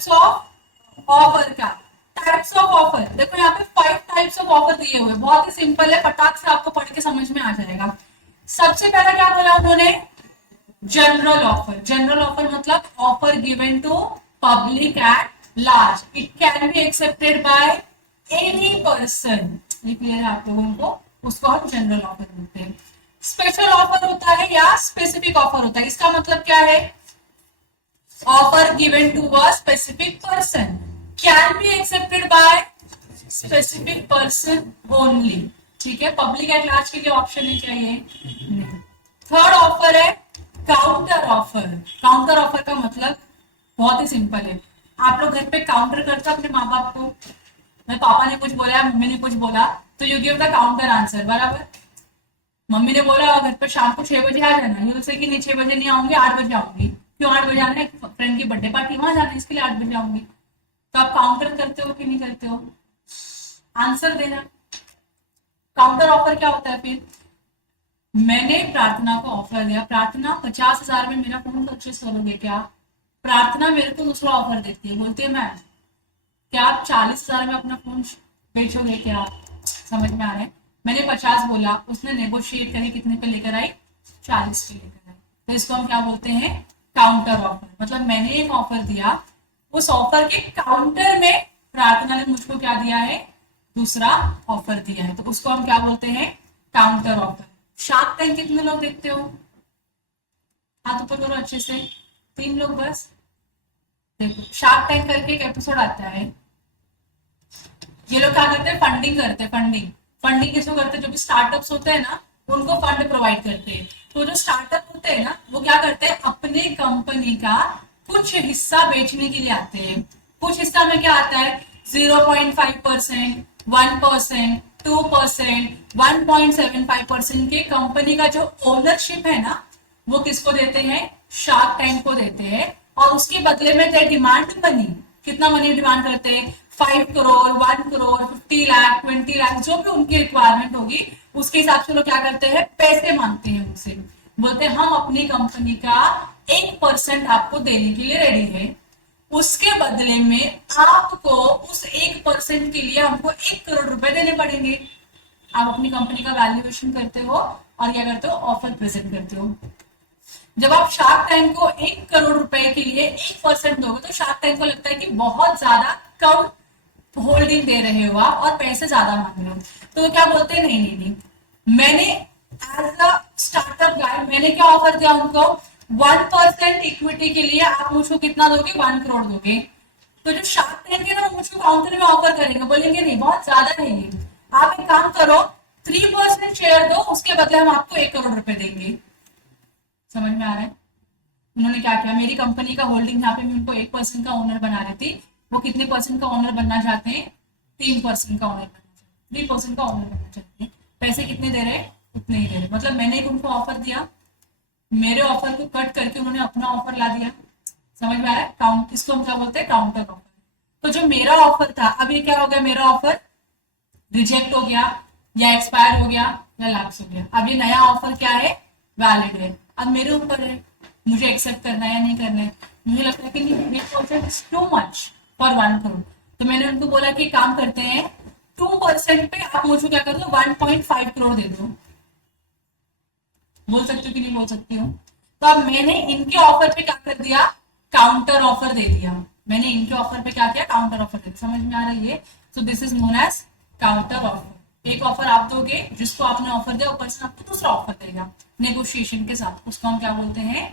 Types of offer का। Types of offer देखो यहाँ पे 5 टाइप्स ऑफ ऑफर दिए हुए, बहुत ही सिंपल है, फटाक से आपको पढ़ के समझ में आ जाएगा। सबसे पहला क्या बोला उन्होंने, जनरल ऑफर। जनरल ऑफर मतलब offer given to public at large, it can be accepted by any person. ये क्लियर है आप लोगों को, उसको हम जनरल ऑफर बोलते हैं। स्पेशल ऑफर होता है या स्पेसिफिक ऑफर होता है, इसका मतलब क्या है, offer given to a specific person, can be accepted by specific person only. ठीक है, पब्लिक एट लार्ज के लिए ऑप्शन नहीं चाहिए। थर्ड ऑफर है काउंटर ऑफर। काउंटर ऑफर का मतलब बहुत ही सिंपल है, आप लोग घर पे काउंटर करते हो अपने माँ बाप को, मैं पापा ने कुछ बोला, मम्मी ने कुछ बोला, तो you give the counter answer, बराबर। मम्मी ने बोला घर पर शाम को 6 बजे आ जाना, यू से कि नहीं 6 बजे नहीं आऊंगी, 8 बजे आऊंगी। क्यों 8 बजे आना है, फ्रेंड की बर्थडे पार्टी वहां जाना है, इसके लिए 8 बजे आऊंगी। तो आप काउंटर करते हो कि नहीं करते हो, आंसर देना। काउंटर ऑफर क्या होता है, फिर मैंने प्रार्थना को ऑफर दिया, प्रार्थना 50,000 में मेरा फोन परचेस करोगे क्या, प्रार्थना मेरे को दूसरा ऑफर देती है, बोलती है मैम क्या आप 40,000 में अपना फोन बेचोगे क्या। समझ में आ रहा है, मैंने 50 बोला, उसने नेगोशिएट करके कितने पे लेकर आई, 40 पे लेकर आई, तो इसको हम क्या बोलते हैं, काउंटर ऑफर। मतलब मैंने एक ऑफर दिया, उस ऑफर के काउंटर में प्रार्थना ने मुझको क्या दिया है, दूसरा ऑफर दिया है, तो उसको हम क्या बोलते हैं, काउंटर ऑफर। शार्क टैंक कितने लोग देखते हो, हाथ ऊपर करो अच्छे से, 3 लोग बस। देखो शार्क टैंक करके एक एपिसोड आता है, ये लोग क्या करते हैं, फंडिंग करते हैं। फंडिंग फंडिंग किसको करते हैं, जो भी स्टार्टअप्स होते हैं ना, उनको फंड प्रोवाइड करते हैं। तो जो स्टार्टअप होते हैं ना, वो क्या करते हैं, अपने कंपनी का कुछ हिस्सा बेचने के लिए आते हैं। कुछ हिस्सा में क्या आता है, 0.5%, 1%, 2%, 1.75% के कंपनी का जो ओनरशिप है ना, वो किसको देते हैं, शार्क टैंक को देते हैं। और उसके बदले में दे डिमांड मनी, कितना मनी डिमांड करते हैं, 5 करोड़, 1 करोड़, 50 लाख, 20 लाख, जो भी उनकी रिक्वायरमेंट होगी उसके हिसाब से लोग क्या करते हैं, पैसे मांगते हैं उनसे, बोलते हैं हम अपनी कंपनी का 1% आपको देने के लिए रेडी है, उसके बदले में आपको उस 1% के लिए हमको 1 करोड़ रुपए देने पड़ेंगे। आप अपनी कंपनी का वैल्यूएशन करते हो और क्या करते हो, ऑफर प्रेजेंट करते हो। जब आप शार्क टैंक को 1 करोड़ रुपए के लिए 1% दोगे, तो शार्क टैंक को लगता है कि बहुत ज्यादा कम होल्डिंग दे रहे हो आप और पैसे ज्यादा मांग रहे हो, तो वो क्या बोलते हैं, नहीं नहीं नहीं, मैंने एज अ स्टार्टअप गाय मैंने क्या ऑफर दिया उनको, 1% इक्विटी के लिए आप मुझको कितना दोगे, 1 करोड़ दोगे। तो जो शार्क टैंक है ना, वो मुझको काउंटर में ऑफर करेंगे, बोलेंगे नहीं बहुत ज्यादा है ये, आप एक काम करो 3% शेयर दो, उसके बदले हम आपको 1 करोड़ रुपए देंगे। समझ में आ रहा है, उन्होंने क्या किया, मेरी कंपनी का होल्डिंग यहाँ पे मैं उनको 1% का ओनर बना रही थी, वो कितने परसेंट का ओनर बनना चाहते हैं, 3% का ओनर बनना चाहते हैं, 3% का ओनर बनना चाहते हैं। पैसे कितने दे रहे हैं, उतने ही दे रहे, मतलब मैंने एक उनको ऑफर दिया, मेरे ऑफर को कट करके उन्होंने अपना ऑफर ला दिया। समझ में आ रहा है, काउंट, इसको हम क्या बोलते हैं, काउंटर ऑफर। तो जो मेरा ऑफर था, अब ये क्या हो गया, मेरा ऑफर रिजेक्ट हो गया या एक्सपायर हो गया या लैप्स हो गया, अब ये नया ऑफर क्या है, वैलिड है, अब मेरे ऊपर है मुझे एक्सेप्ट करना है या नहीं करना है। मुझे लगता है कि नहीं, टू मच फॉर 1 करोड़, तो मैंने उनको बोला कि काम करते हैं 2% पे आप मुझे क्या कर दो, 1.5 करोड़ दे दो। बोल सकती हो कि नहीं बोल सकती हूँ, तो अब मैंने इनके ऑफर पे क्या कर दिया, काउंटर ऑफर दे दिया। मैंने इनके ऑफर पे क्या किया, काउंटर ऑफर दे दिया। समझ में आ रहा है ये, so this is known as counter offer. एक ऑफर आप दोगे, जिसको आपने ऑफर दिया, पर्सन आपको दूसरा ऑफर देगा नेगोशिएशन के साथ, उसको हम क्या बोलते हैं,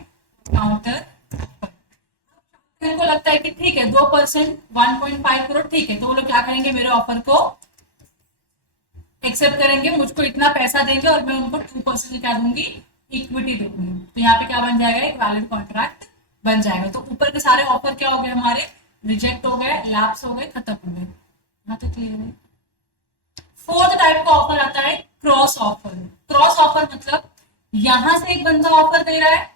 काउंटर ऑफर। उनको लगता है कि ठीक है 2%, 1.5 करोड़ ठीक है, तो वो लोग क्या करेंगे, मेरे ऑफर को एक्सेप्ट करेंगे, मुझको इतना पैसा देंगे और मैं उनको 2% क्या दूंगी, इक्विटी दूंगी। तो यहाँ पे क्या बन जाएगा, एक वैलिड कॉन्ट्रैक्ट बन जाएगा। तो ऊपर के सारे ऑफर क्या हो गए हमारे, रिजेक्ट हो गए, लैप्स हो गए, खत्म हो गए। यहाँ तो क्लियर है। फोर्थ टाइप का ऑफर आता है क्रॉस ऑफर। क्रॉस ऑफर मतलब यहां से एक बंदा ऑफर दे रहा है,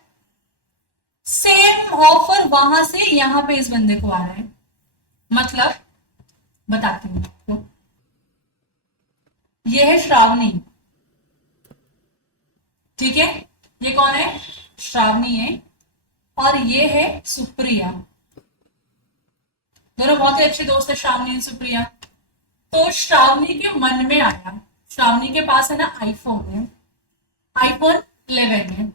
सेम ऑफर वहां से यहां पे इस बंदे को आ रहा है। मतलब बताती हूँ आपको, ये है श्रावणी, ठीक है, ये कौन है, श्रावणी है, और ये है सुप्रिया। दोनों बहुत ही अच्छे दोस्त है, श्रावणी और सुप्रिया। तो श्रावणी के मन में आया, श्रावणी के पास है ना आईफोन है, आईफोन 11 है,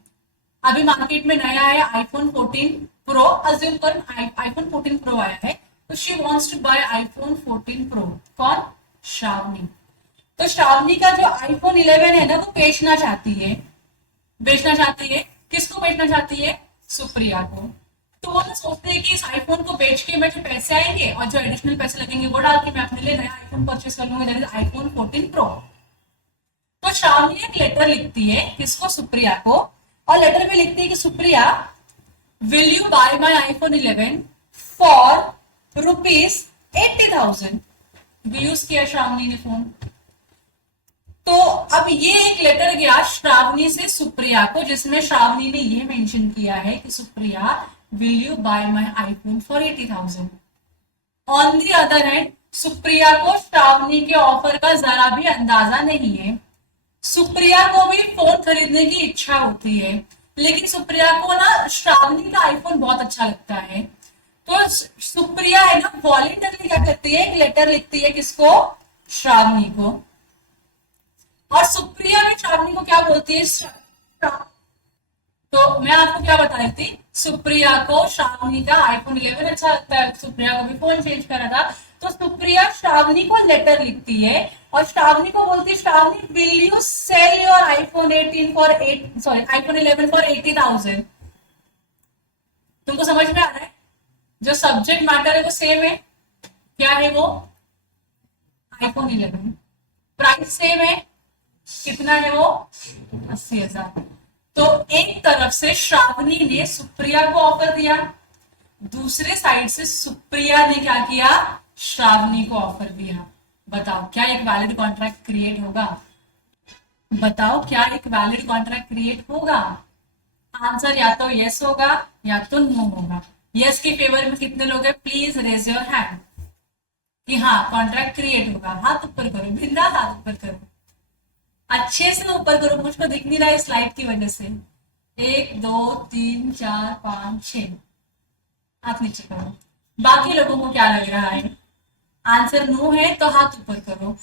अभी मार्केट में नया है आईफोन 14 प्रो, अज्यूम कर आईफोन 14 प्रो आया है, तो she wants to buy iPhone 14 pro. कौन? श्रावणी। तो श्रावणी का जो आईफोन 11 है ना वो बेचना चाहती है, बेचना चाहती है, किसको बेचना चाहती है? सुप्रिया को। तो वो सोचते हैं कि इस आईफोन को बेच के मैं जो पैसे आएंगे और जो एडिशनल पैसे लगेंगे वो डाल के मैं अपने लिए नया आईफोन परचेस कर लूंगी, दैट इज आईफोन 14 प्रो। तो श्रावणी एक लेटर लिखती है, किसको? सुप्रिया को। और लेटर में लिखती है कि Supriya, will you bye my iPhone 11 for ₹80,000। Use किया श्रावणी ने फोन। तो अब ये एक लेटर गया श्रावणी से सुप्रिया को, जिसमें श्रावणी ने ये मेंशन किया है कि Supriya, will you bye my iPhone for 80,000। On the other hand, Supriya को श्रावणी के ऑफर का जरा भी अंदाजा नहीं है। सुप्रिया को भी फोन खरीदने की इच्छा होती है, लेकिन सुप्रिया को ना श्रावणी का आईफोन बहुत अच्छा लगता है। तो सुप्रिया है ना वॉलेंटरली क्या करती है, एक लेटर लिखती है, किसको? श्रावणी को। और सुप्रिया भी श्रावणी को क्या बोलती है? तो मैं आपको क्या बता रही थी, सुप्रिया को श्रावणी का आईफोन 11 अच्छा लगता है, सुप्रिया को भी फोन चेंज करा था। तो सुप्रिया श्रावणी को लेटर लिखती है और श्रावणी को बोलती है, Shravani, will you sell your iPhone 18 for iPhone 11 for 80,000। तुमको समझ में आ रहा है? जो सब्जेक्ट मैटर है वो सेम है, क्या है वो? आईफोन 11। प्राइस सेम है, कितना है वो? 80,000। तो एक तरफ से श्रावणी ने सुप्रिया को ऑफर दिया, दूसरे साइड से सुप्रिया ने क्या किया? श्रावणी को ऑफर दिया। बताओ क्या एक वैलिड कॉन्ट्रैक्ट क्रिएट होगा? बताओ क्या एक वैलिड कॉन्ट्रैक्ट क्रिएट होगा? आंसर या तो यस होगा या तो नो होगा। यस के फेवर में कितने लोग हैं? प्लीज रेज योर हैंड कि हाँ कॉन्ट्रैक्ट क्रिएट होगा। हाथ ऊपर करो, बिंदा हाथ ऊपर करो, अच्छे से ऊपर करो, मुझको दिख नहीं रहा है स्लाइड की वजह से। 1 2 3 4 5 6, हाथ नीचे करो। बाकी लोगों को क्या लग रहा है? आंसर नो है तो हाथ ऊपर करो।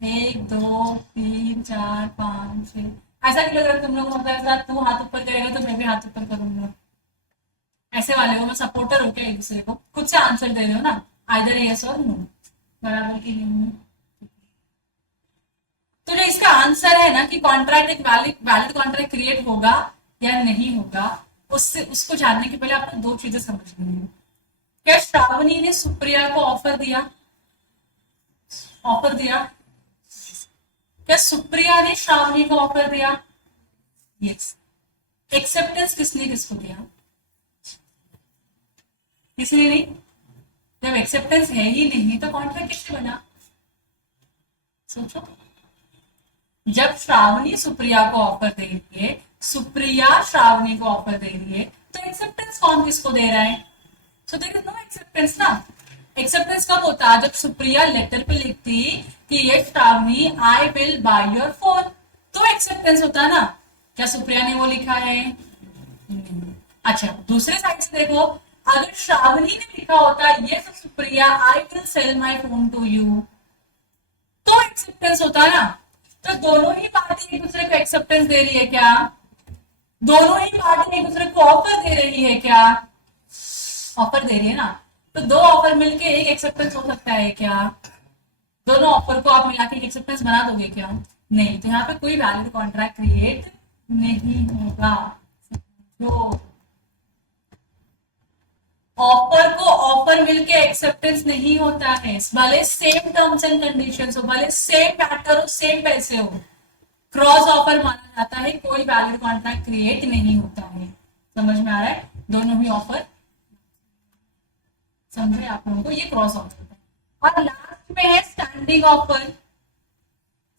1 2 3 4 5 6। ऐसा क्यों लग रहा है तुम लोग? मतलब तू हाथ ऊपर करेगा तो मैं भी हाथ ऊपर करूंगा, ऐसे वाले हो? मैं सपोर्टर हो क्या एक दूसरे को? खुद से आंसर दे रहे हो ना, आइदर यस और नो, बराबर की नहीं? तो जो इसका आंसर है ना कि कॉन्ट्रैक्ट एक वैलिड कॉन्ट्रैक्ट क्रिएट होगा या नहीं होगा, उससे उसको जानने के पहले आपको दो चीजें समझनी है। क्या श्रावणी ने सुप्रिया को ऑफर दिया? ऑफर दिया। क्या सुप्रिया ने श्रावणी को ऑफर दिया? यस। एक्सेप्टेंस किसने किसको दिया? किसी नहीं। जब एक्सेप्टेंस है ही नहीं तो कॉन्ट्रैक्ट कैसे बना? सोचो। जब श्रावणी सुप्रिया को ऑफर दे रही है, सुप्रिया श्रावणी को ऑफर दे रही है, तो एक्सेप्टेंस कौन किसको दे रहा है? So there is no acceptance ना। एक्सेप्टेंस कब होता है? जब सुप्रिया लेटर पे लिखती कि ये Shravani, I will by your phone, तो एक्सेप्टेंस होता है ना। क्या सुप्रिया ने वो लिखा है? अच्छा, दूसरे साइड से देखो, अगर श्रावणी ने लिखा होता ये Supriya, I will sell my phone to you, तो एक्सेप्टेंस होता है ना। तो दोनों ही पार्टी एक दूसरे को एक्सेप्टेंस दे रही है क्या? दोनों ही पार्टी एक दूसरे को ऑफर दे रही है क्या? ऑफर दे रही है ना। तो दो ऑफर मिलके एक एक्सेप्टेंस हो सकता है क्या? दोनों ऑफर को आप मिला के एक एक्सेप्टेंस बना दोगे क्या? नहीं। तो यहाँ पे कोई वैलिड कॉन्ट्रैक्ट क्रिएट नहीं होगा। जो ऑफर को ऑफर मिलके एक्सेप्टेंस नहीं होता है, भले सेम टर्म्स एंड कंडीशंस हो, भले सेम मैटर हो, सेम पैसे हो, क्रॉस ऑफर माना जाता है, कोई वैलिड कॉन्ट्रैक्ट क्रिएट नहीं होता है। समझ में आ रहा है? दोनों ही ऑफर, समझे आप लोगों को? ये क्रॉस ऑफर है। और लास्ट में है स्टैंडिंग ऑफर।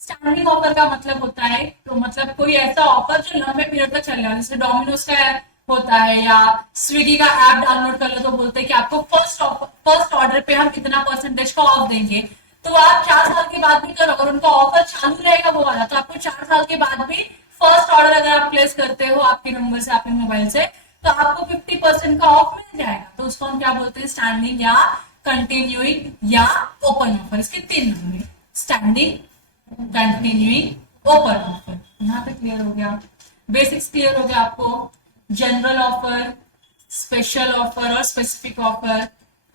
स्टैंडिंग ऑफर का मतलब होता है, तो मतलब कोई ऐसा ऑफर जो लंबे पीरियड तक चल रहा है, जैसे डोमिनोज का होता है या स्विगी का ऐप डाउनलोड कर लो तो बोलते हैं कि आपको फर्स्ट ऑर्डर पे हम कितना परसेंटेज का ऑफ देंगे, तो आप 4 साल के बाद भी करो, अगर उनका ऑफर चालू रहेगा वो वाला, तो आपको 4 साल के बाद भी फर्स्ट ऑर्डर अगर आप प्लेस करते हो आपके नंबर से, आपके मोबाइल से, तो आपको 50% का ऑफ मिल जाएगा। तो उसको हम क्या बोलते हैं? स्टैंडिंग या कंटिन्यूइंग या ओपन ऑफर। इसके 3 नाम है, स्टैंडिंग, कंटिन्यूइंग, ओपन ऑफर। यहां तक क्लियर हो गया, बेसिक्स क्लियर हो गया आपको। जनरल ऑफर, स्पेशल ऑफर और specific offer,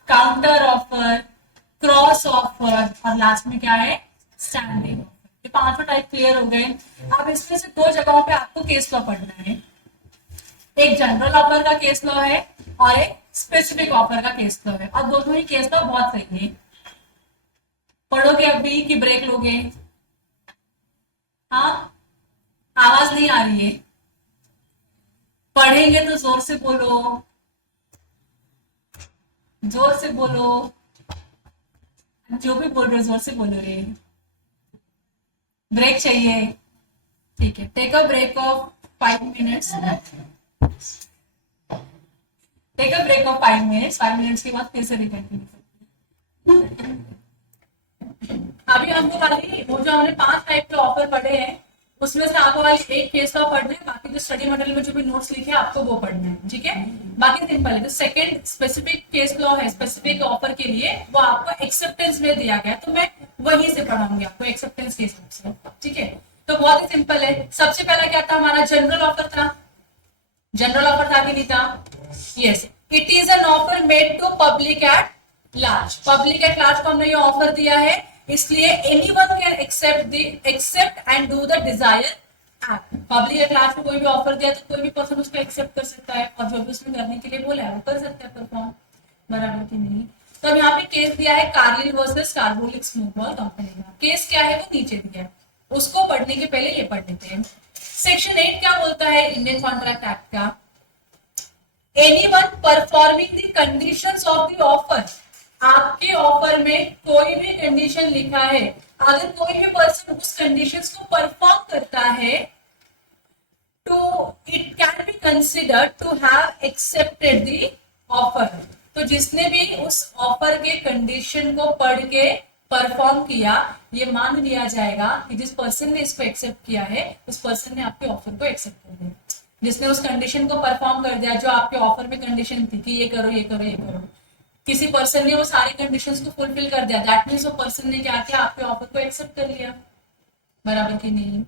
counter offer, cross offer और लास्ट में क्या है, स्टैंडिंग ऑफर। ये पांचों टाइप क्लियर हो गए। अब इसमें से 2 जगहों पे आपको केस लॉ पढ़ना है, एक जनरल ऑफर का केस लॉ है और एक स्पेसिफिक ऑफर का केस लॉ है। अब दोनों ही केस लॉ बहुत सही है। पढ़ोगे अभी कि ब्रेक लोगे? हाँ, आवाज नहीं आ रही है, पढ़ेंगे तो जोर से बोलो, जोर से बोलो, जो भी बोल रहे हो जोर से बोलो रे। ब्रेक चाहिए? ठीक है, take a break of 5 minutes. Take a break of 5 minutes. 5 minutes के बाद फिर से रिकंटिन्यू। अभी हमको वाली वो जो हमने 5 टाइप के ऑफर पढ़े हैं उसमें से आपको वाली एक केस लॉ पढ़ना है, बाकी जो स्टडी मटेरियल में जो भी नोट्स लिखे हैं आपको वो पढ़ना है, ठीक है। बाकी सिंपल है। जो सेकंड स्पेसिफिक केस लॉ है स्पेसिफिक ऑफर के लिए, वो आपको एक्सेप्टेंस में दिया गया, तो मैं वहीं से पढ़ाऊंगी आपको एक्सेप्टेंस के हिसाब से, ठीक है। तो बहुत ही सिंपल है। सबसे पहला क्या था हमारा, जनरल ऑफर था। जनरल ऑफर था कि नहीं था? Yes, it is an offer made to public at large. Public at large को हमने ये ऑफर दिया है, इसलिए anyone can accept and do the desire act. Public at large को कोई भी ऑफर दिया तो कोई भी पर्सन उसको एक्सेप्ट कर सकता है और जो भी उसने करने के लिए बोला है वो कर सकता है परफॉर्म, बराबर कि नहीं। तो अब यहाँ पे केस दिया है कार्लिल वर्सेस कार्बोलिक स्मूथबॉल कंपनी का। केस क्या है वो नीचे दिया है, उसको पढ़ने के पहले ये पढ़ लेते हैं। सेक्शन 8 क्या बोलता है इंडियन कॉन्ट्रैक्ट एक्ट का? Anyone performing the conditions of the offer. आपके ऑफर में कोई भी कंडीशन लिखा है, अगर कोई भी पर्सन उस कंडीशंस को परफॉर्म करता है तो it can be considered to have accepted the offer. तो जिसने भी उस ऑफर के कंडीशन को पढ़ के परफॉर्म किया, ये मान लिया जाएगा कि जिस पर्सन ने इसको एक्सेप्ट किया है उस पर्सन ने आपके ऑफर को एक्सेप्ट कर दिया। जिसने उस कंडीशन को परफॉर्म कर दिया जो आपके ऑफर में कंडीशन थी कि ये करो ये करो ये करो, किसी पर्सन ने वो सारे कंडीशंस को फुलफिल कर दिया, दैट मींस वो पर्सन ने क्या किया, आपके ऑफर को एक्सेप्ट कर लिया, बराबर कि नहीं।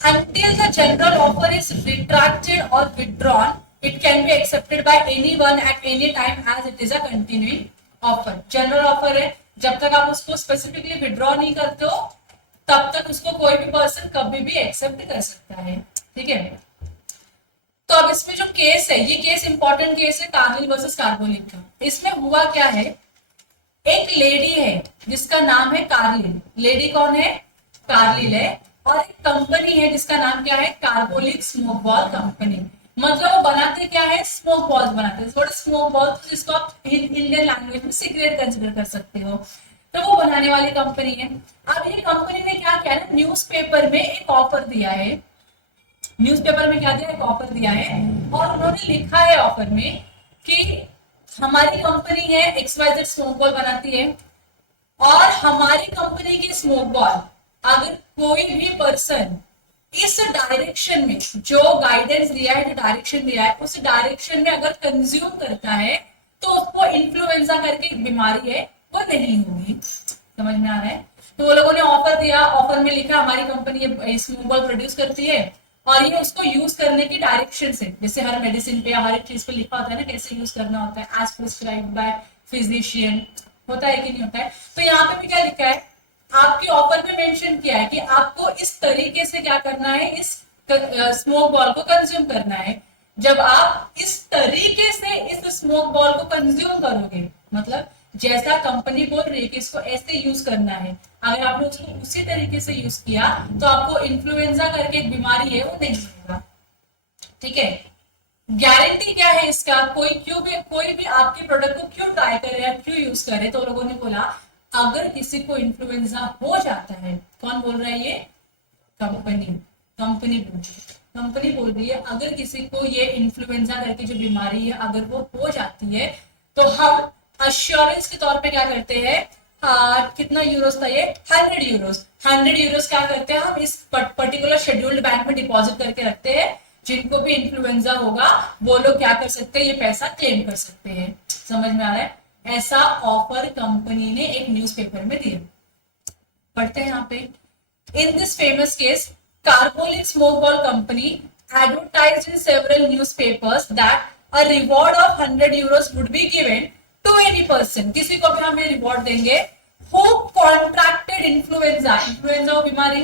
Until the general offer is retracted or withdrawn, it can be accepted by anyone at any time as it is a continuing offer. General offer है, जब तक आप उसको स्पेसिफिकली विड्रॉ नहीं करते हो तब तक उसको कोई भी पर्सन कभी भी एक्सेप्ट कर सकता है, ठीक है। तो अब इसमें जो केस है, ये केस इंपॉर्टेंट केस है कार्लिल वर्सेस कार्बोलिक का। इसमें हुआ क्या है, एक लेडी है जिसका नाम है कार्लिल। लेडी कौन है? कार्लिल है। और एक कंपनी है जिसका नाम क्या है, कार्बोलिक स्मोक बॉल कंपनी। मतलब वो बनाते क्या है, स्मोक बॉल्स बनाते हैं। थोड़े स्मोक बॉल जिसको आप इंडियन लैंग्वेज में सिगरेट कंसिडर कर सकते हो, तो वो बनाने वाली कंपनी है। अब ये कंपनी ने क्या किया है, न्यूज़पेपर में एक ऑफर दिया है। न्यूज़पेपर में क्या दिया, एक ऑफर दिया है और उन्होंने लिखा है ऑफर में कि हमारी कंपनी है XYZ स्मोक बॉल बनाती है और हमारी कंपनी की स्मोक बॉल अगर कोई भी पर्सन इस डायरेक्शन में जो गाइडेंस दिया है, जो डायरेक्शन दिया है, उस डायरेक्शन में अगर कंज्यूम करता है तो उसको इन्फ्लुएंजा करके एक बीमारी है वो नहीं होगी। समझ में आ रहा है? तो वो लोगों ने ऑफर दिया, ऑफर में लिखा हमारी कंपनी स्मोक बॉल प्रोड्यूस करती है और ये उसको यूज करने की डायरेक्शन से, जैसे हर मेडिसिन पे या हर एक चीज पे लिखा होता है ना कैसे यूज करना होता है, एज प्रिस्क्राइब्ड बाय फिजिशियन, होता है कि नहीं होता है। तो यहाँ पे भी क्या लिखा है, आपके ऑफर में मेंशन किया है कि आपको इस तरीके से क्या करना है, इस स्मोक बॉल को कंज्यूम करना है। जब आप इस तरीके से इस स्मोक बॉल को कंज्यूम करोगे, मतलब जैसा कंपनी बोल रही है कि इसको ऐसे यूज करना है, अगर आपने उसको उसी तरीके से यूज किया तो आपको इन्फ्लुएंजा करके एक बीमारी है वो नहीं होगा, ठीक है। गारंटी क्या है इसका, कोई भी आपके प्रोडक्ट को क्यों ट्राई करे या क्यों यूज करे, तो लोगों ने बोला अगर किसी को इन्फ्लुएंजा हो जाता है, कौन बोल रहा है ये, कंपनी बोल रही है अगर किसी को ये इन्फ्लुएंजा करके जो बीमारी है अगर वो हो जाती है तो हम अश्योरेंस के तौर पे क्या करते हैं, कितना यूरोस था ये, 100 यूरोस क्या करते हैं, हम इस पर्टिकुलर शेड्यूल्ड बैंक में डिपॉजिट करके रखते हैं। जिनको भी इन्फ्लुएंजा होगा वो लोग क्या कर सकते हैं, ये पैसा क्लेम कर सकते हैं। समझ में आ रहा है? ऐसा ऑफर कंपनी ने एक न्यूज़पेपर में दिया। पढ़ते हैं यहाँ पे, in this famous case carbolic smoke ball company advertised in several newspapers that a reward of 100 euros would be given to any person, किसी को भी हम ये रिवॉर्ड देंगे, who contracted influenza, influenza वो बीमारी,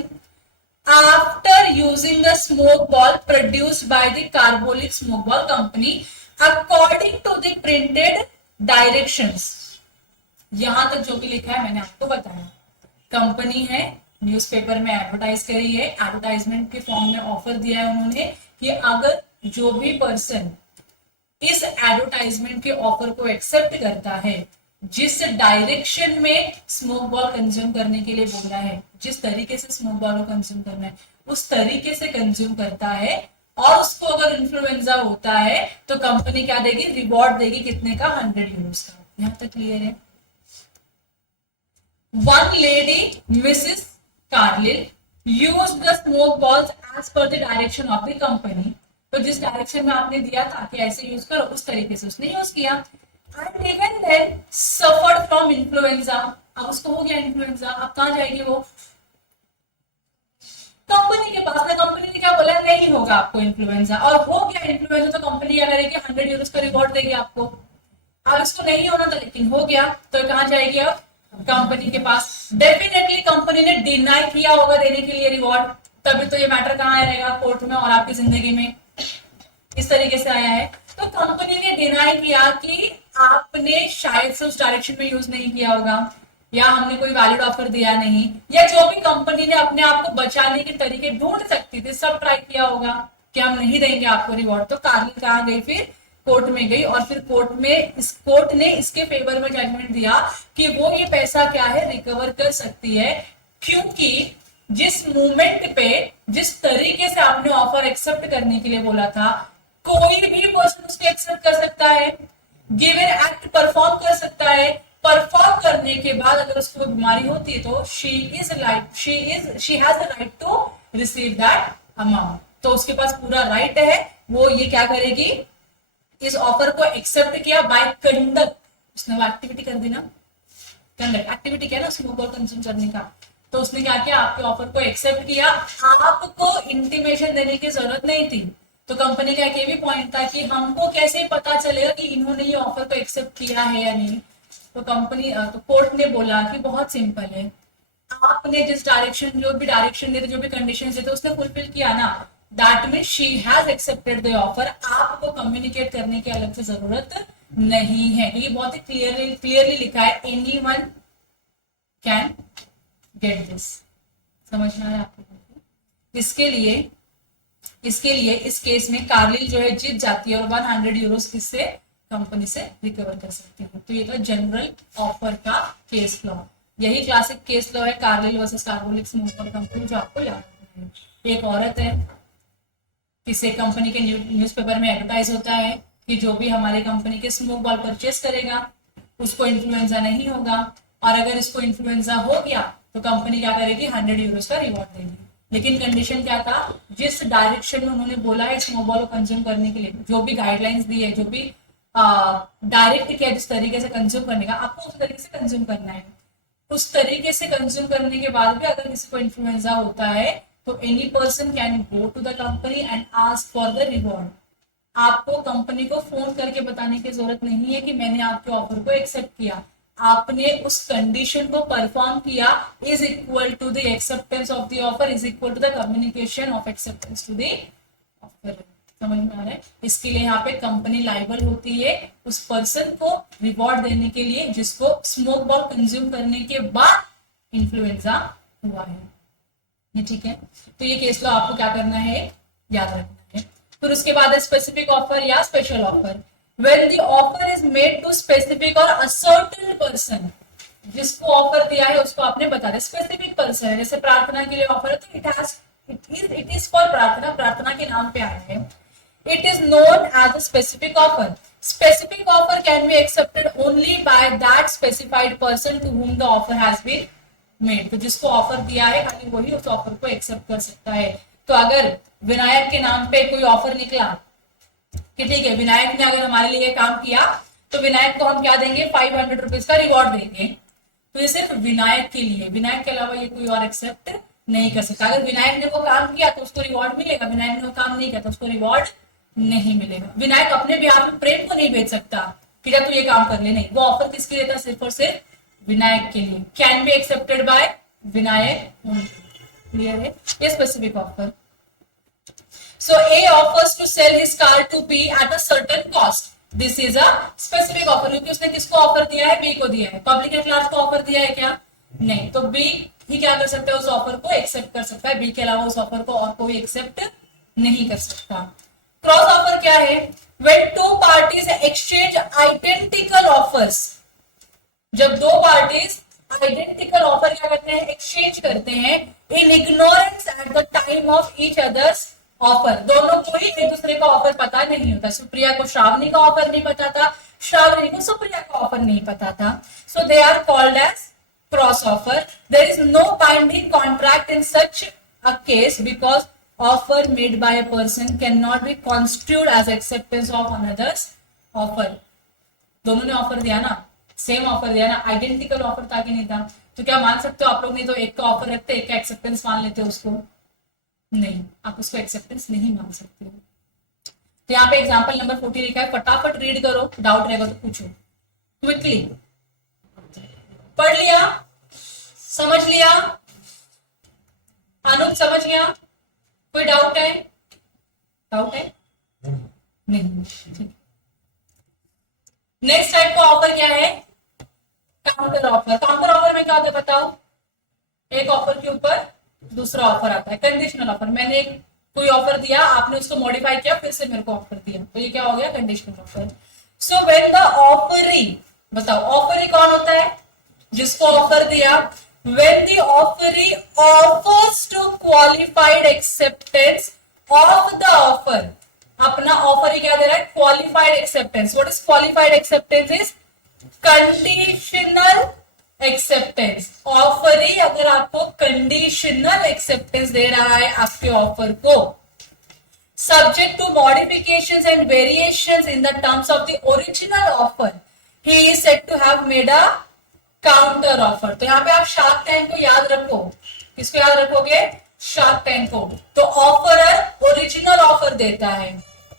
after using the smoke ball produced by the Carbolic Smoke Ball Company according to the printed directions। यहां तक जो भी लिखा है मैंने आपको बताया। कंपनी है, न्यूज़पेपर में एडवर्टाइज करी है, एडवर्टाइजमेंट के फॉर्म में ऑफर दिया है उन्होंने कि अगर जो भी पर्सन इस एडवर्टाइजमेंट के ऑफर को एक्सेप्ट करता है, जिस डायरेक्शन में स्मोक बॉल कंज्यूम करने के लिए बोल रहा है, जिस तरीके से स्मोक बॉल को कंज्यूम करना है उस तरीके से कंज्यूम करता है और उसको अगर इन्फ्लुएंजा होता है तो कंपनी क्या देगी, रिवॉर्ड देगी, कितने का, 100 यूरोस का। यहां तक क्लियर है। One lady, Mrs. Carlyle, used the smoke balls as per the direction of the company। तो जिस डायरेक्शन में आपने दिया था कि ऐसे यूज करो, उस तरीके से उसने यूज किया। And even then suffered from influenza। अब उसको हो गया इन्फ्लुएंजा, अब कहाँ जाएगी वो, कंपनी के पास। कंपनी ने क्या बोला, नहीं होगा आपको इन्फ्लुएंजा, और हो गया इन्फ्लुएंजा तो कंपनी क्या करेगी, 100 यूरोस का रिवॉर्ड देगी आपको। अब इसको नहीं होना था लेकिन हो गया, तो कहाँ जाएगी अब, कंपनी के पास। डेफिनेटली कंपनी ने डिनाई किया होगा देने के लिए रिवॉर्ड, तभी तो ये मैटर कहाँ रहेगा, कोर्ट में और आपकी जिंदगी में। इस तरीके से आया है। तो कंपनी ने डिनाई किया कि आपने शायद से उस डायरेक्शन में यूज नहीं किया होगा, या हमने कोई वैलिड ऑफर दिया नहीं, या जो भी कंपनी ने अपने आप को बचाने के तरीके ढूंढ सकती थी सब ट्राई किया होगा कि हम नहीं देंगे आपको रिवॉर्ड। तो कार्लिल कहाँ गई, फिर कोर्ट में गई, और फिर कोर्ट ने इसके फेवर में जजमेंट दिया कि वो ये पैसा क्या है, रिकवर कर सकती है, क्योंकि जिस मूवमेंट पे, जिस तरीके से आपने ऑफर एक्सेप्ट करने के लिए बोला था, कोई भी पर्सन उसको एक्सेप्ट कर सकता है, गिवन एक्ट परफॉर्म कर सकता है। परफॉर्म करने के बाद अगर उसको बीमारी होती है तो she has the right to receive that amount. तो उसके पास पूरा राइट है, वो ये क्या करेगी, इस ऑफर को एक्सेप्ट किया बाय कंडक्ट, उसने वो एक्टिविटी कर दी ना, कंडक्ट एक्टिविटी क्या ना, स्मोक बॉल कंज्यूम करने का। तो उसने क्या किया, आपके ऑफर को एक्सेप्ट किया, आपको इंटीमेशन देने की जरूरत नहीं थी। तो कंपनी का एक ये भी पॉइंट था कि हमको कैसे पता चलेगा कि इन्होंने ये ऑफर को एक्सेप्ट किया है या नहीं। तो तो कोर्ट ने बोला कि बहुत सिंपल है, आपने जिस डायरेक्शन, जो भी डायरेक्शन देते, जो भी कंडीशन देते, उसने फुलफिल किया ना, that mean she has accepted the offer. आपको कम्युनिकेट करने की अलग से जरूरत नहीं है। ये बहुत ही क्लियरली लिखा है, एनीवन कैन गेट दिस। समझ में आ रहा है आपको? इसके लिए इस केस में कार्लिल जो है जीत जाती है और 100 यूरोस किससे, कंपनी से रिकवर कर सकती है। तो ये था जनरल ऑफर का केस लॉ। यही क्लासिक केस लॉ है Carlill versus carbolic smoke ball company, जो आपको याद रखना है। एक औरत है, किसी कंपनी के न्यूज़पेपर में एडवर्टाइज होता है कि जो भी हमारे कंपनी के स्मोक बॉल परचेस करेगा उसको इन्फ्लुएंजा नहीं होगा, और अगर इसको इन्फ्लुएंजा हो गया तो कंपनी क्या करेगी, 100 यूरोस का रिवॉर्ड देगी। लेकिन कंडीशन क्या था, जिस डायरेक्शन में उन्होंने बोला है स्मोक बॉल को कंज्यूम करने के लिए, जो भी गाइडलाइंस दी है, जो भी डायरेक्ट किया जिस तरीके से कंज्यूम करने का, आपको उस तरीके से कंज्यूम करना है। उस तरीके से कंज्यूम करने के बाद भी अगर किसी को इन्फ्लुएंजा होता है तो any person can go to the company and ask for the reward. आपको कंपनी को फोन करके बताने की जरूरत नहीं है कि मैंने आपके ऑफर को एक्सेप्ट किया, आपने उस कंडीशन को परफॉर्म किया, is equal to the acceptance of the offer, is equal to the communication of acceptance to the offer. समझ में आ रहा है? इसके लिए यहाँ पे कंपनी लाइबल होती है उस पर्सन को रिवॉर्ड देने के लिए जिसको स्मोक बॉल कंज्यूम करने के बाद इन्फ्लुएंजा हुआ है। ये ठीक है? तो ये केस लॉ आपको क्या करना है, याद रखना है। फिर उसके बाद स्पेसिफिक ऑफर या special offer. When the offer is made to specific or a certain person, जिसको ऑफर दिया है उसको आपने बता दिया, स्पेसिफिक पर्सन है। जैसे प्रार्थना के लिए ऑफर है तो इट इज फॉर प्रार्थना, प्रार्थना के नाम पे आया है। It is known as a specific offer. Specific offer can be accepted only by that specified person to whom the offer has been made. तो जिसको ऑफर दिया है खाली वही उस ऑफर को एक्सेप्ट कर सकता है। तो अगर विनायक के नाम पे कोई ऑफर निकला कि ठीक है विनायक ने अगर हमारे लिए काम किया तो विनायक को हम क्या देंगे, 500 रुपीज का रिवॉर्ड देंगे। तो ये सिर्फ विनायक के लिए, विनायक के अलावा ये कोई और एक्सेप्ट नहीं कर सकता। अगर विनायक ने वो काम किया तो उसको रिवॉर्ड मिलेगा, विनायक ने वो काम नहीं किया तो उसको रिवॉर्ड नहीं मिलेगा। विनायक अपने बिहार में प्रेम को नहीं भेज सकता कि जब तू ये काम कर ले, नहीं, वो ऑफर किसके लिए था, सिर्फ और सिर्फ विनायक के लिए। Can be accepted bye Vinayak, clear है, ये specific offer. So A offers to sell his car to B at a certain cost. This is a specific offer, क्योंकि उसने किसको ऑफर दिया है, B को दिया है। पब्लिक एट लार्ज को ऑफर दिया है क्या, नहीं, तो B ही क्या कर सकता है, उस ऑफर को एक्सेप्ट कर सकता है, B के अलावा उस ऑफर को और कोई एक्सेप्ट नहीं कर सकता। क्रॉस ऑफर क्या है, when two parties exchange identical offers, जब दो पार्टीज आइडेंटिकल ऑफर क्या करते हैं, एक्सचेंज करते हैं, in ignorance at the time of each others offer, दोनों को ही एक दूसरे का ऑफर पता नहीं होता। सुप्रिया को श्रावणी का ऑफर नहीं पता था, श्रावणी को सुप्रिया का ऑफर नहीं पता था। So they are called as cross offer. There is no binding contract in such a case because offer made by a person can not be constitute as acceptance of another's offer. दोनों ने offer दिया ना, same offer दिया ना, identical offer था कि नहीं था, तो क्या मान सकते हो आप लोग, नहीं तो एक का ऑफर रखते, एक का एक्सेप्टेंस मान लेते उसको, नहीं, आप उसको एक्सेप्टेंस नहीं मान सकते हो। तो यहाँ पे एग्जांपल नंबर 40 लिखा है, फटाफट रीड करो, डाउट रहेगा तो पूछो क्विकली। पढ़ लिया, समझ लिया, अनुप समझ गया, कोई डाउट है, डाउट है नहीं, ठीक। नेक्स्ट टाइप का ऑफर क्या है, काउंटर ऑफर। काउंटर ऑफर में क्या होता है बताओ, एक ऑफर के ऊपर दूसरा ऑफर आता है, कंडीशनल ऑफर। मैंने एक कोई ऑफर दिया, आपने उसको मॉडिफाई किया, फिर से मेरे को ऑफर दिया, तो ये क्या हो गया, conditional offer. So when the offeree, बताओ ऑफरी कौन होता है, जिसको ऑफर दिया। When the offeree offers to qualified acceptance of the offer, अपना ऑफर ही क्या दे रहा है, qualified acceptance. What is qualified acceptance, is conditional acceptance. Offer ही अगर आपको कंडीशनल एक्सेप्टेंस दे रहा है आपके ऑफर को, subject to modifications and variations in the terms of the original offer, he is said to have made a counter offer. तो यहाँ पे आप शार्क टैंक को याद रखो, किसको याद रखोगे, शार्क टैंक को। तो ऑफरर ओरिजिनल ऑफर देता है,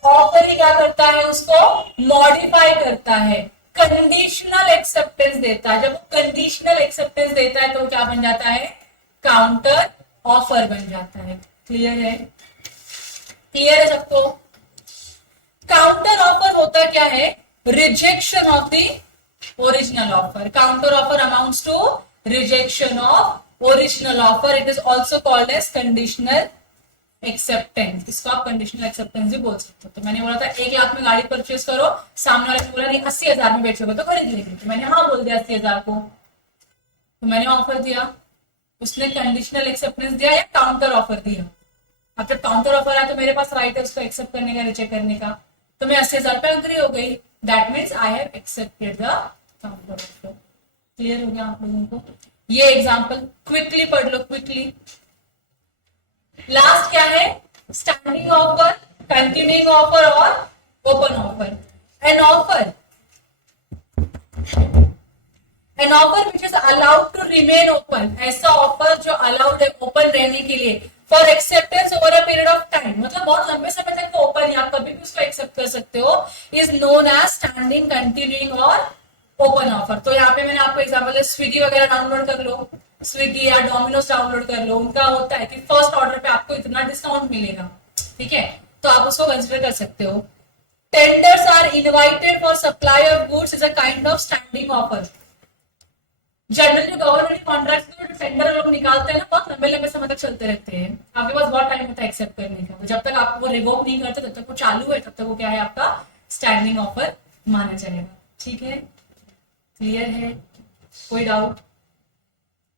ऑफर ही क्या करता है, उसको मॉडिफाई करता है, कंडीशनल एक्सेप्टेंस देता है। जब वो कंडीशनल एक्सेप्टेंस देता है तो क्या बन जाता है, काउंटर ऑफर बन जाता है। क्लियर है, क्लियर है सबको। काउंटर ऑफर होता क्या है, rejection of the original offer. Counter offer amounts to rejection of original offer. It is also called as conditional acceptance. इसको आप कंडीशनल एक्सेप्टेंस भी बोल सकते हो। तो मैंने बोला था 1 लाख में गाड़ी परचेज करो, सामने वाले ने बोला नहीं 80,000 में बेचोगे तो खरीद लेंगे, तो मैंने हाँ बोल दिया 80,000 को, तो मैंने ऑफर दिया, उसने कंडीशनल एक्सेप्टेंस दिया या काउंटर ऑफर दिया। अब जब काउंटर ऑफर आया तो मेरे पास राइट है उसको एक्सेप्ट करने का, रिजेक्ट करने का, तो मैं 80,000 पे अग्री हो गई, that means I have accepted the counter offer. Clear हो गया आप लोगों को। ये एग्जाम्पल क्विकली पढ़ लो, क्विकली। लास्ट क्या है, स्टैंडिंग ऑफर, कंटिन्यूइंग ऑफर और open offer. An offer which is allowed to remain open, ऐसा ऑफर जो अलाउड है ओपन रहने के लिए for acceptance over a period of time, मतलब बहुत लंबे समय तक वो ओपन है, आप कभी भी उसको एक्सेप्ट कर सकते हो, is known as standing, continuing और ओपन ऑफर। तो यहाँ पे मैंने आपको एग्जांपल, स्विगी वगैरह डाउनलोड कर लो, स्विगी या डोमिनोज डाउनलोड कर लो, उनका होता है कि फर्स्ट ऑर्डर पे आपको इतना डिस्काउंट मिलेगा, ठीक है, तो आप उसको कंसिडर कर सकते हो। Tenders are invited for supply of goods is a kind of standing offer. Generally जो गवर्नमेंट कॉन्ट्रैक्ट में जो टेंडर लोग निकालते हैं ना, बहुत लंबे लंबे समय तक चलते रहते हैं, आपके पास बहुत टाइम होता है एक्सेप्ट करने का, तो जब तक आप वो रिवोक नहीं करते तब तक वो चालू है, तब तक वो क्या है, आपका स्टैंडिंग ऑफर माना जाएगा। ठीक है, क्लियर है, कोई डाउट,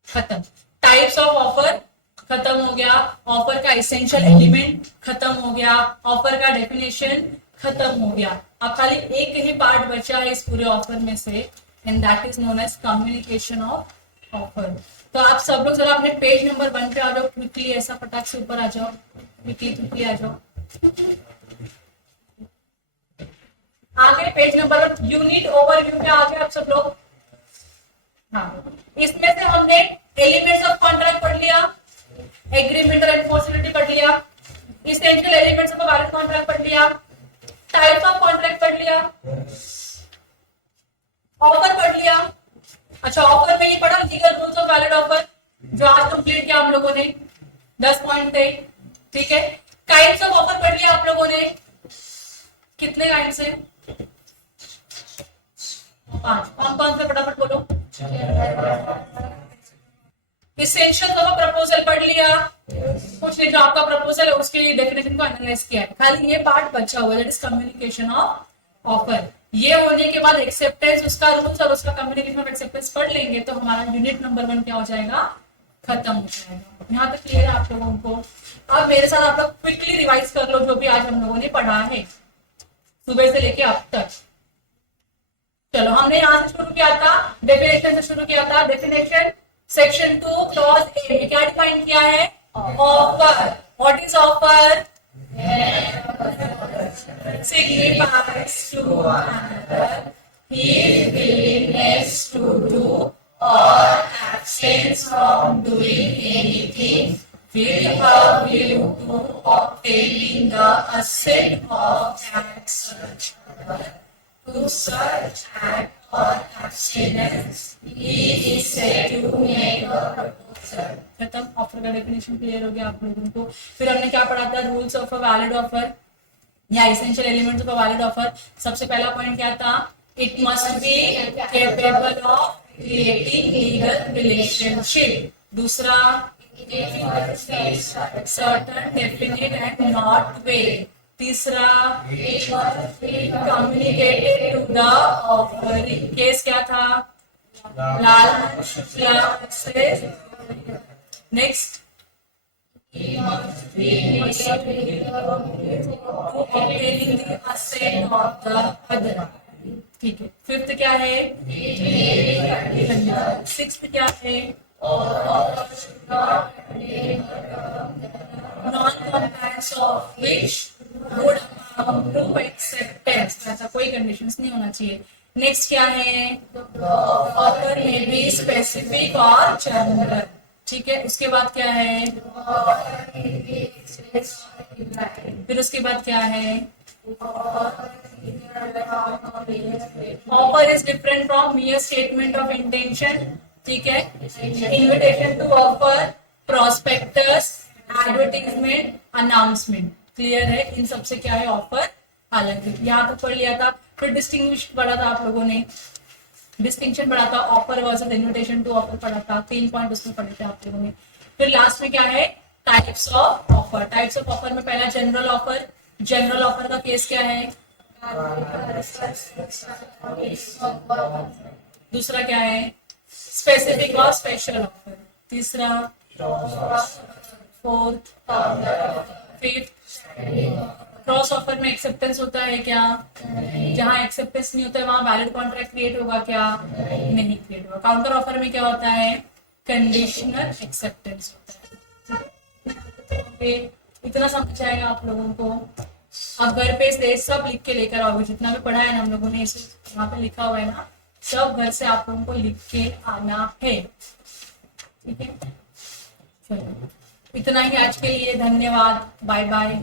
खत्म। टाइप्स ऑफ ऑफर खत्म हो गया, ऑफर का एसेंशियल एलिमेंट खत्म हो गया, ऑफर का डेफिनेशन खत्म हो गया। अब खाली एक ही पार्ट बचा है इस पूरे ऑफर में से, and that is known as communication of offer. तो आप सब लोग जरा अपने पेज नंबर 1 पे आ जाओ, क्विकली, ऐसा फटाक से ऊपर आ जाओ, क्विकली आ जाओ, आगे पेज नंबर 1 यूनिट ओवरव्यू में आगे आप सब लोग। हाँ, इसमें से हमने एलिमेंट्स ऑफ कॉन्ट्रैक्ट पढ़ लिया, एग्रीमेंट और एनफोर्सिबिलिटी पढ़ लिया, essential elements of valid contract पढ़ लिया, टाइप्स ऑफ कॉन्ट्रैक्ट पढ़ लिया, ऑफर पढ़ लिया। अच्छा, ऑफर में ये पढ़ा legal rules of valid offer, जो आज कंप्लीट किया हम लोगों ने, 10 पॉइंट थे। ठीक है, काइंड्स ऑफ ऑफर पढ़ लिया आप लोगों ने, कितने काइंड्स हैं? 5। कौन से फटाफट बोलो। इसेंशियल ऑफ प्रपोजल पढ़ लिया, कुछ नहीं, जो आपका प्रपोजल है उसके डेफिनेशन को एनालाइज किया है, खाली ये पार्ट बचा हुआ है, that is communication of offer. ये होने के बाद एक्सेप्टेंस, उसका रूल्स और उसका कम्युनिकेशन ऑफ एक्सेप्टेंस पढ़ लेंगे तो हमारा यूनिट नंबर 1 क्या हो जाएगा, खत्म हो जाएगा। यहाँ तक क्लियर है आप लोगों को? अब मेरे साथ आप लोग क्विकली रिवाइज कर लो जो भी आज हम लोगों ने पढ़ा है सुबह से लेके अब तक। चलो, हमने यहाँ से शुरू किया था, डेफिनेशन से शुरू किया था। डेफिनेशन सेक्शन 2 क्लॉज ए में क्या डिफाइन किया है? Offer. What is offer? signifies to another his willingness to do or absence from doing anything with a view to obtaining the assent of that such other to such act or abstinence he is said to make a proposal। खत्म, offer का definition clear हो गया आप लोगों को। फिर हमने क्या पढ़ा था? Rules of a valid offer या essential elements of a valid offer. सबसे पहला पॉइंट क्या था? It must be capable of creating legal relationship. दूसरा, certain, definite and not vague. तीसरा, communicated to the offering. Case क्या था? लाल शुक्ला से। नेक्स्ट, ठीक है। फिफ्थ क्या है? सिक्स्थ क्या है? Non compliance of which would amount to acceptance. ऐसा कोई कंडीशंस नहीं होना चाहिए। नेक्स्ट क्या है? ऑफर में बी स्पेसिफिक और जनरल। ठीक है, उसके बाद क्या है? फिर उसके बाद क्या है? Offer is different from mere statement of intention. ठीक है, invitation to offer, prospectus, advertisement, announcement. Clear है? इन सबसे क्या है? ऑफर अलग है। यहाँ तक पढ़ लिया था। फिर डिस्टिंग्विश पढ़ा था आप लोगों ने, डिस्टिंक्शन पढ़ा था, offer versus invitation to offer पढ़ा था, 3 पॉइंट उसमें पढ़े थे आप लोगों ने। फिर लास्ट में क्या है? Types of offer. Types of offer में पहला जनरल ऑफर। जनरल ऑफर का केस क्या है? दूसरा क्या है? स्पेसिफिक और स्पेशल ऑफर। तीसरा, फोर्थ, फिफ्थ, क्रॉस ऑफर में एक्सेप्टेंस होता है क्या? जहां एक्सेप्टेंस नहीं होता है वहां वैलिड कॉन्ट्रैक्ट क्रिएट होगा क्या? नहीं क्रिएट होगा। काउंटर ऑफर में क्या होता है? कंडीशनल एक्सेप्टेंस होता है। इतना समझ आएगा आप लोगों को। अब घर पे से सब लिख के लेकर आओगे, जितना भी पढ़ा है ना हम लोगों ने, इसे यहाँ पे लिखा हुआ है ना, सब घर से आप लोगों को लिख के आना है। ठीक है, चलो इतना ही आज के लिए। धन्यवाद, बाय बाय।